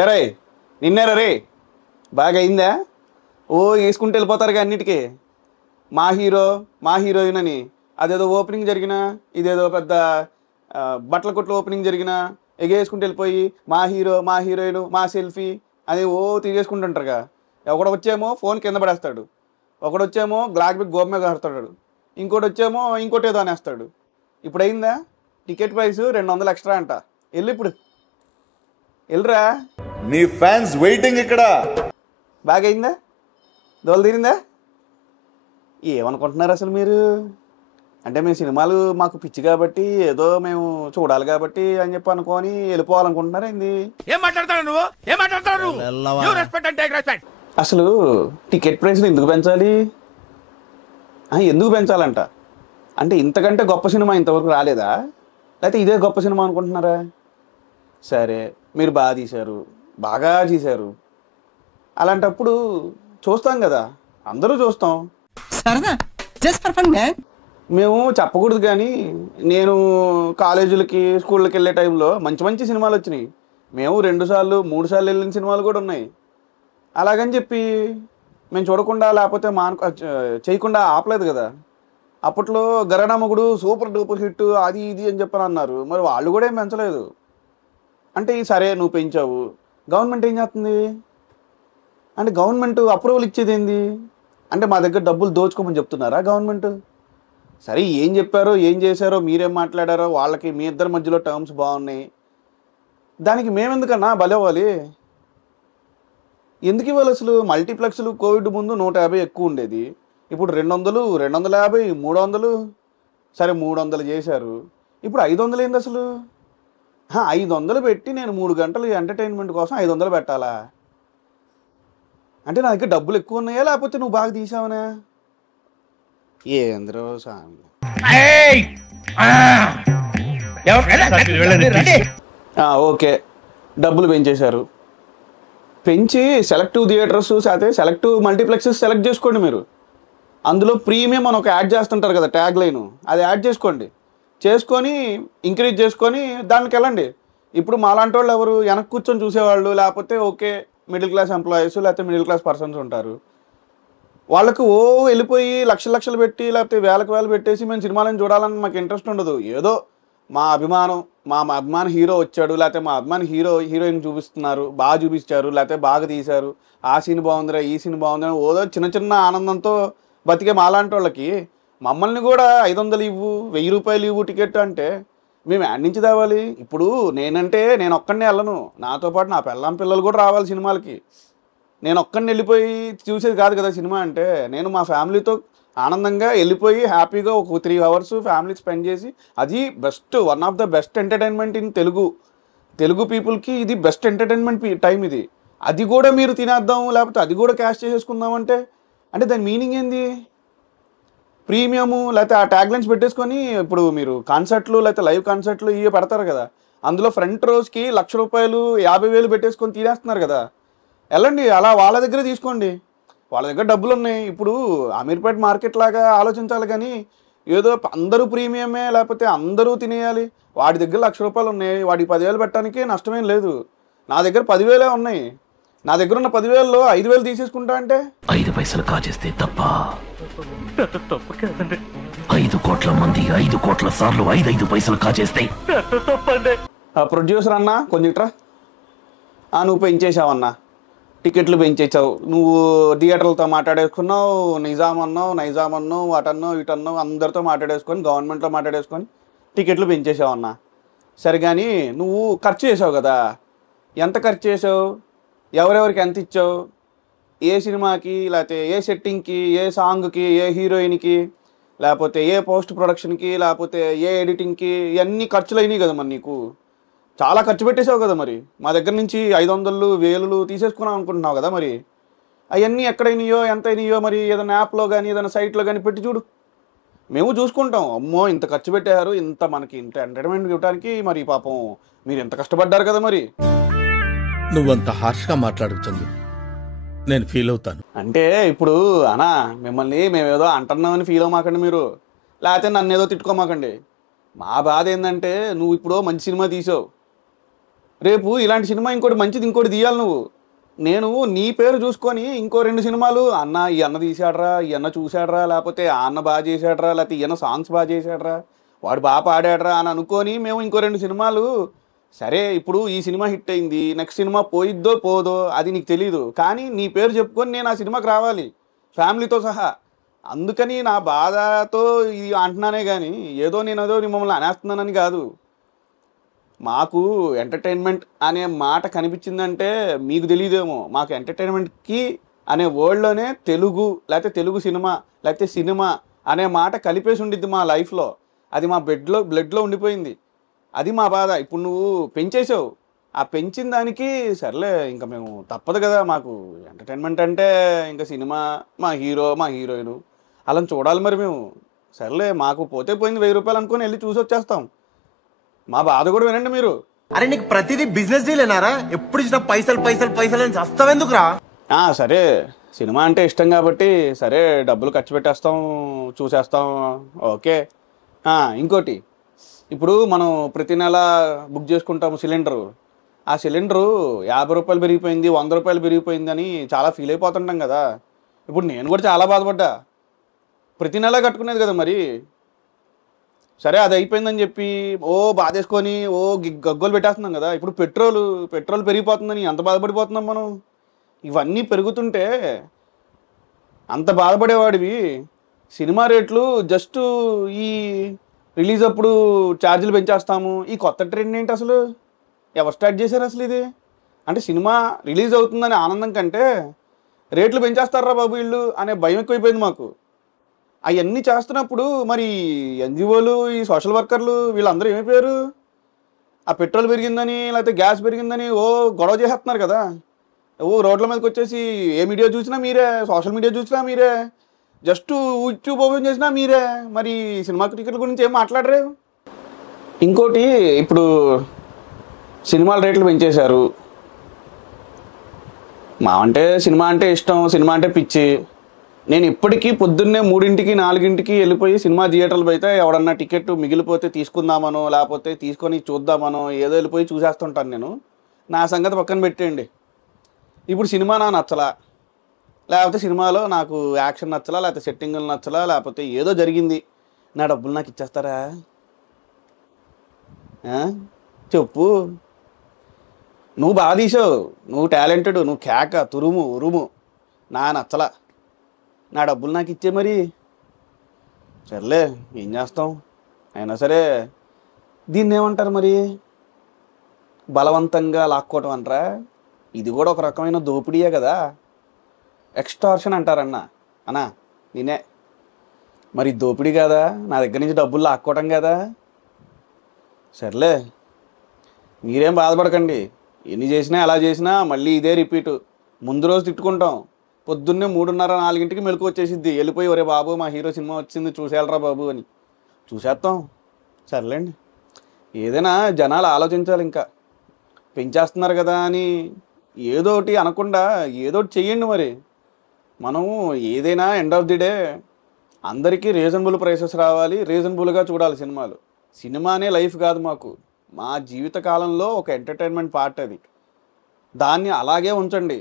ఏరే నిన్నేరా రే బాగా అయిందా? ఓ వేసుకుంటూ వెళ్ళిపోతారుగా అన్నిటికీ మా హీరో మా హీరోయిన్ అని. అదేదో ఓపెనింగ్ జరిగినా ఇదేదో పెద్ద బట్టల కొట్లు ఓపెనింగ్ జరిగినా ఎగేసుకుంటూ వెళ్ళిపోయి మా హీరో మా హీరోయిన్ మా సెల్ఫీ అని ఓ తీసేసుకుంటుంటారుగా. ఒకడు వచ్చేమో ఫోన్ కింద పడేస్తాడు, ఒకడు వచ్చేమో బ్లాక్ బిగ్ గోపమే కడతాడు, ఇంకోటి వచ్చేమో ఇంకోటి ఏదో అనేస్తాడు. ఇప్పుడు అయిందా? టికెట్ ప్రైస్ 200 ఎక్స్ట్రా అంట. వెళ్ళి ఇప్పుడు వెళ్ళరా, నీ ఫ్యాన్స్ వెయిటింగ్ ఇక్కడ. బాగా అయిందా? దోలు తీరిందా? ఏమనుకుంటున్నారు అసలు మీరు? అంటే మేము సినిమాలు మాకు పిచ్చి కాబట్టి ఏదో మేము చూడాలి కాబట్టి అని చెప్పి అనుకొని వెళ్ళిపోవాలనుకుంటున్నారా ఏంది? ఏం మాట్లాడతాడు నువ్వు? ఏం మాట్లాడతాడు నువ్వు? అసలు టికెట్ ప్రైస్లు ఎందుకు పెంచాలి? ఎందుకు పెంచాలంట? అంటే ఇంతకంటే గొప్ప సినిమా ఇంతవరకు రాలేదా? లేకపోతే ఇదే గొప్ప సినిమా అనుకుంటున్నారా? సరే, మీరు బాగా తీశారు, బాగా చేశారు, అలాంటప్పుడు చూస్తాం కదా, అందరూ చూస్తాం. సరదా జస్ట్ ఫర్ ఫన్ మ్యాన్. మేము చెప్పకూడదు కానీ నేను కాలేజీలకి స్కూళ్ళకి వెళ్ళే టైంలో మంచి మంచి సినిమాలు వచ్చినాయి. మేము 2 సార్లు 3 సార్లు వెళ్ళిన సినిమాలు కూడా ఉన్నాయి. అలాగని చెప్పి మేము చూడకుండా లేకపోతే చేయకుండా ఆపలేదు కదా. అప్పట్లో గరనామగుడు సూపర్ డూపర్ హిట్ అది ఇది అని చెప్పని అన్నారు, మరి వాళ్ళు కూడా ఏం పెంచలేదు. అంటే సరే నువ్వు పెంచావు, గవర్నమెంట్ ఏం చేస్తుంది? అంటే గవర్నమెంట్ అప్రూవల్ ఇచ్చేది ఏంది? అంటే మా దగ్గర డబ్బులు దోచుకోమని చెప్తున్నారా గవర్నమెంట్? సరే, ఏం చెప్పారో ఏం చేశారో మీరేం మాట్లాడారో వాళ్ళకి మీ ఇద్దరి మధ్యలో టర్మ్స్ బాగున్నాయి, దానికి మేమెందుకన్నా బలవ్వాలి? ఎందుకు ఇవ్వాలి అసలు? మల్టీప్లెక్స్లు కోవిడ్ ముందు 150 ఎక్కువ ఉండేది, ఇప్పుడు 200 250 300. సరే 300 చేశారు, ఇప్పుడు 500 ఏంది అసలు? 500 పెట్టి నేను 3 గంటలు ఎంటర్టైన్మెంట్ కోసం 500 పెట్టాలా? అంటే నా దగ్గర డబ్బులు ఎక్కువ ఉన్నాయా లేకపోతే నువ్వు బాగా తీసావనా? ఏంద్రో సామి. ఓకే, డబ్బులు పెంచేశారు, పెంచి selective theatres selective multiplexes select చేసుకోండి మీరు. అందులో ప్రీమియం అని ఒక యాడ్ చేస్తుంటారు కదా, ట్యాగ్ లైన్, అది యాడ్ చేసుకొని ఇంక్రీజ్ చేసుకొని దానికి వెళ్ళండి. ఇప్పుడు మాలాంటి వాళ్ళు ఎవరు వెనక్కి కూర్చొని చూసేవాళ్ళు, లేకపోతే ఓకే మిడిల్ క్లాస్ ఎంప్లాయీస్ లేకపోతే మిడిల్ క్లాస్ పర్సన్స్ ఉంటారు, వాళ్ళకు వెళ్ళిపోయి లక్షలు పెట్టి లేకపోతే వేలు పెట్టేసి మేము సినిమాలను చూడాలని మాకు ఇంట్రెస్ట్ ఉండదు. ఏదో మా అభిమానం, మా అభిమాన హీరో వచ్చాడు, లేకపోతే మా అభిమాన హీరోయిన్ చూపిస్తున్నారు, బాగా చూపించారు, లేకపోతే బాగా తీశారు, ఆ సీన్ బాగుందిరా ఈ సీన్ బాగుందిరా ఓదో చిన్న ఆనందంతో బతికే మాలాంటి వాళ్ళకి మమ్మల్ని కూడా 500 ఇవ్వు 1000 రూపాయలు ఇవ్వు టికెట్ అంటే మేము యాడ్ నుంచి తేవాలి? ఇప్పుడు నేను ఒక్కడినే వెళ్ళను, నాతో పాటు నా పిల్లలు కూడా రావాలి సినిమాలకి. నేను ఒక్కడిని వెళ్ళిపోయి చూసేది కాదు కదా సినిమా అంటే. నేను మా ఫ్యామిలీతో ఆనందంగా వెళ్ళిపోయి హ్యాపీగా ఒక 3 అవర్స్ ఫ్యామిలీ స్పెండ్ చేసి, అది one of the best entertainment in Telugu పీపుల్కి ఇది బెస్ట్ ఎంటర్టైన్మెంట్ టైం ఇది. అది కూడా మీరు తినేద్దాం లేకపోతే అది కూడా క్యాష్ చేసేసుకుందాం అంటే దాని మీనింగ్ ఏంది? ప్రీమియము లేకపోతే ఆ ట్యాగ్లైన్స్ పెట్టేసుకొని ఇప్పుడు మీరు కాన్సర్ట్లు లేకపోతే లైవ్ కాన్సర్ట్లు ఇవి పెడతారు కదా, అందులో ఫ్రంట్ రోస్కి 1,00,000 రూపాయలు 50,000 పెట్టేసుకొని తినేస్తున్నారు కదా. వెళ్ళండి, అలా వాళ్ళ దగ్గర తీసుకోండి, వాళ్ళ దగ్గర డబ్బులు ఉన్నాయి. ఇప్పుడు అమీర్పేట్ మార్కెట్ లాగా ఆలోచించాలి కానీ ఏదో అందరూ ప్రీమియమే లేకపోతే అందరూ తినేయాలి. వాడి దగ్గర 1,00,000 రూపాయలు ఉన్నాయి, వాడికి 10,000 పెట్టడానికి నష్టమేం లేదు. నా దగ్గర 10,000 ఉన్నాయి, నా దగ్గర ఉన్న 10,000లో 5,000 తీసేసుకుంటా అంటే 5 పైసలు కాజేస్తే తప్ప 5 కోట్ల మంది 5 కోట్ల సార్లు 5 పైసలు కాజేస్తే ప్రొడ్యూసర్ అన్నా కొంచెం ఇట్రా. నువ్వు పెంచేసావన్నా, టికెట్లు పెంచేసావు, నువ్వు థియేటర్లతో మాట్లాడేసుకున్నావు, నిజాం అన్నావు అటన్నో ఇటన్నో అందరితో మాట్లాడేసుకొని గవర్నమెంట్లో మాట్లాడేసుకొని టికెట్లు పెంచేసావన్నా. సరే కానీ నువ్వు ఖర్చు చేసావు కదా, ఎంత ఖర్చు చేసావు, ఎవరెవరికి ఎంత ఇచ్చావు, ఏ సినిమాకి లేకపోతే ఏ సెట్టింగ్కి ఏ సాంగ్కి ఏ హీరోయిన్కి లేకపోతే ఏ పోస్ట్ ప్రొడక్షన్కి లేకపోతే ఏ ఎడిటింగ్కి ఇవన్నీ ఖర్చులు అయినాయి కదా. మరి నీకు చాలా ఖర్చు పెట్టేసావు కదా. మరి మా దగ్గర నుంచి 500 1000 తీసేసుకున్నాం అనుకుంటున్నావు కదా. మరి అవన్నీ ఎక్కడైనాయో ఎంత అయినాయో మరి ఏదైనా యాప్లో కానీ ఏదైనా సైట్లో కానీ పెట్టి చూడు, మేము చూసుకుంటాం. అమ్మో ఇంత ఖర్చు పెట్టారు, మనకి ఇంత ఎంటర్టైన్మెంట్ ఇవ్వడానికి మరి పాపం మీరు ఎంత కష్టపడ్డారు కదా. మరి నువ్వంత హార్ష్గా మాట్లాడుతుంది నేను ఫీల్ అవుతాను. అంటే ఇప్పుడు అనా మిమ్మల్ని మేమేదో అంటున్నామని ఫీల్ అవ్వమాకండి మీరు, లేకపోతే నన్ను ఏదో తిట్టుకోమాకండి. మా బాధ ఏంటంటే నువ్వు ఇప్పుడు మంచి సినిమా తీసావు, రేపు ఇలాంటి సినిమా ఇంకోటి మంచిది ఇంకోటి తీయాలి నువ్వు. నేను నీ పేరు చూసుకొని ఇంకో 2 సినిమాలు అన్న ఈ అన్న తీసాడరా, ఈ అన్న చూశాడరా, లేకపోతే ఆ అన్న బాగా చేశాడరా, లేకపోతే ఈ అన్న సాంగ్స్ బాగా చేశాడరా, వాడు బాగా పాడాడరా అని అనుకొని మేము ఇంకో 2 సినిమాలు. సరే ఇప్పుడు ఈ సినిమా హిట్ అయింది, నెక్స్ట్ సినిమా పోయిద్దో పోదో అది నీకు తెలీదు, కానీ నీ పేరు చెప్పుకొని నేను ఆ సినిమాకి రావాలి ఫ్యామిలీతో సహా. అందుకని నా బాధతో ఇది అంటున్నానే కానీ ఏదో మిమ్మల్ని అనేస్తున్నానని కాదు. మాకు ఎంటర్టైన్మెంట్ అనే మాట కనిపించిందంటే మీకు తెలియదేమో, మాకు ఎంటర్టైన్మెంట్కి అనే వర్డ్లోనే తెలుగు లేకపోతే తెలుగు సినిమా లేకపోతే సినిమా అనే మాట కలిపేసి ఉండిద్ది మా లైఫ్లో. అది మా బ్లడ్లో ఉండిపోయింది. అది మా బాధ. ఇప్పుడు నువ్వు పెంచేసావు, ఆ పెంచిన దానికి సర్లే ఇంకా మేము తప్పదు కదా. మాకు ఎంటర్టైన్మెంట్ అంటే ఇంకా సినిమా, మా హీరో మా హీరోయిన్ అలా చూడాలి మరి మేము. సర్లే మాకు పోతే పోయింది 1000 రూపాయలు అనుకొని వెళ్ళి చూసి వచ్చేస్తాం. మా బాధ కూడా వినండి మీరు. అరే నీకు ప్రతిదీ బిజినెస్ డీలేనారా? ఎప్పుడు ఇచ్చిన పైసలు పైసలు పైసలు అని చస్తావెందుకురా? సరే సినిమా అంటే ఇష్టం కాబట్టి సరే డబ్బులు ఖర్చు పెట్టేస్తాం, చూసేస్తాం, ఓకే. ఇంకోటి, ఇప్పుడు మనం ప్రతి నెల బుక్ చేసుకుంటాము సిలిండరు. ఆ సిలిండరు 50 రూపాయలు పెరిగిపోయింది, 100 రూపాయలు పెరిగిపోయింది అని చాలా ఫీల్ అయిపోతుంటాం కదా. ఇప్పుడు నేను కూడా చాలా బాధపడ్డా. ప్రతి నెల కట్టుకునేది కదా మరి. సరే అది అయిపోయిందని చెప్పి బాధేసుకొని గగ్గోలు పెట్టేస్తున్నాం కదా. ఇప్పుడు పెట్రోల్ పెరిగిపోతుందని ఎంత బాధపడిపోతున్నాం మనం. ఇవన్నీ పెరుగుతుంటే అంత బాధపడేవాడివి సినిమా రేట్లు జస్ట్ ఈ రిలీజ్ అప్పుడు ఛార్జీలు పెంచేస్తాము. ఈ కొత్త ట్రెండ్ ఏంటి అసలు? ఎవరు స్టార్ట్ చేశారు అసలు ఇది? అంటే సినిమా రిలీజ్ అవుతుందనే ఆనందం కంటే రేట్లు పెంచేస్తారా బాబు వీళ్ళు అనే భయం ఎక్కువైపోయింది మాకు. అవన్నీ చేస్తున్నప్పుడు మరి ఎన్జిఓలు, ఈ సోషల్ వర్కర్లు వీళ్ళందరూ ఏమైపోయారు? ఆ పెట్రోల్ పెరిగిందని లేకపోతే గ్యాస్ పెరిగిందని గొడవ చేసేస్తున్నారు కదా. రోడ్ల మీదకి వచ్చేసి ఏ మీడియా చూసినా మీరే, సోషల్ మీడియా చూసినా మీరే, జస్ట్ యూట్యూబ్ ఓపెన్ చేసినా మీరే. మరి సినిమా టికెట్ల గురించి ఏం మాట్లాడరు. ఇంకోటి, ఇప్పుడు సినిమాల రేట్లు పెంచేశారు. అంటే సినిమా అంటే ఇష్టం, సినిమా అంటే పిచ్చి. నేను ఇప్పటికీ పొద్దున్నే 3ంటికి 4ంటికి వెళ్ళిపోయి సినిమా థియేటర్లు అయితే ఎవడన్నా టికెట్ మిగిలిపోతే తీసుకుందామనో లేకపోతే తీసుకొని చూద్దామనో ఏదో వెళ్ళిపోయి చూసేస్తుంటాను నేను. నా సంగతి పక్కన పెట్టేయండి. ఇప్పుడు సినిమా నాకు నచ్చలా, లేకపోతే సినిమాలో నాకు యాక్షన్ నచ్చలా, లేకపోతే సెట్టింగులు నచ్చలా, లేకపోతే ఏదో జరిగింది, నా డబ్బులు నాకు ఇచ్చేస్తారా? చెప్పు. నువ్వు బాగా తీసావు, నువ్వు టాలెంటెడ్, నువ్వు కేక తురుము ఉరుము, నా నచ్చలా, నా డబ్బులు నాకు ఇచ్చే మరి. సర్లే ఏం చేస్తాం. అయినా సరే దీన్ని ఏమంటారు మరి? బలవంతంగా లాక్కోవటం అంటారా? ఇది కూడా ఒక రకమైన దోపిడీయే కదా. ఎక్స్టార్షన్ అంటారన్నా నేనే మరి. దోపిడీ కదా, నా దగ్గర నుంచి డబ్బులు లాక్కోవటం కదా. సర్లే మీరేం బాధపడకండి. ఎన్ని చేసినా ఎలా చేసినా మళ్ళీ ఇదే రిపీటు. ముందు రోజు తిట్టుకుంటాం, పొద్దున్నే 3:30-4ంటికి మెలకు వచ్చేసిద్ది. వెళ్ళిపోయి ఒరే బాబు మా హీరో సినిమా వచ్చింది చూసేయాలరా బాబు అని చూసేస్తాం. సర్లేండి, ఏదైనా జనాలు ఆలోచించాలి. ఇంకా పెంచేస్తున్నారు కదా అని ఏదోటి అనకుండా ఏదోటి చెయ్యండి మరి. మనము ఏదైనా ఎండ్ ఆఫ్ ది డే అందరికీ రీజనబుల్ ప్రైసెస్ రావాలి, రీజనబుల్గా చూడాలి సినిమాలు. సినిమానే లైఫ్ కాదు మాకు, మా జీవిత కాలంలో ఒక ఎంటర్టైన్మెంట్ పార్ట్ అది. దాన్ని అలాగే ఉంచండి.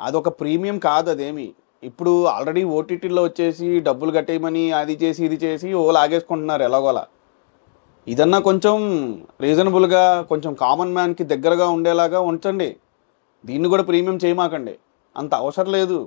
అదొక ప్రీమియం కాదు అదేమి. ఇప్పుడు ఆల్రెడీ ఓటీటీలో వచ్చేసి డబ్బులు కట్టేయమని అది చేసి ఇది చేసి లాగేసుకుంటున్నారు ఎలాగోలా. ఇదన్నా కొంచెం రీజనబుల్గా, కొంచెం కామన్ మ్యాన్కి దగ్గరగా ఉండేలాగా ఉంచండి. దీన్ని కూడా ప్రీమియం చేయమాకండి, అంత అవసరం లేదు.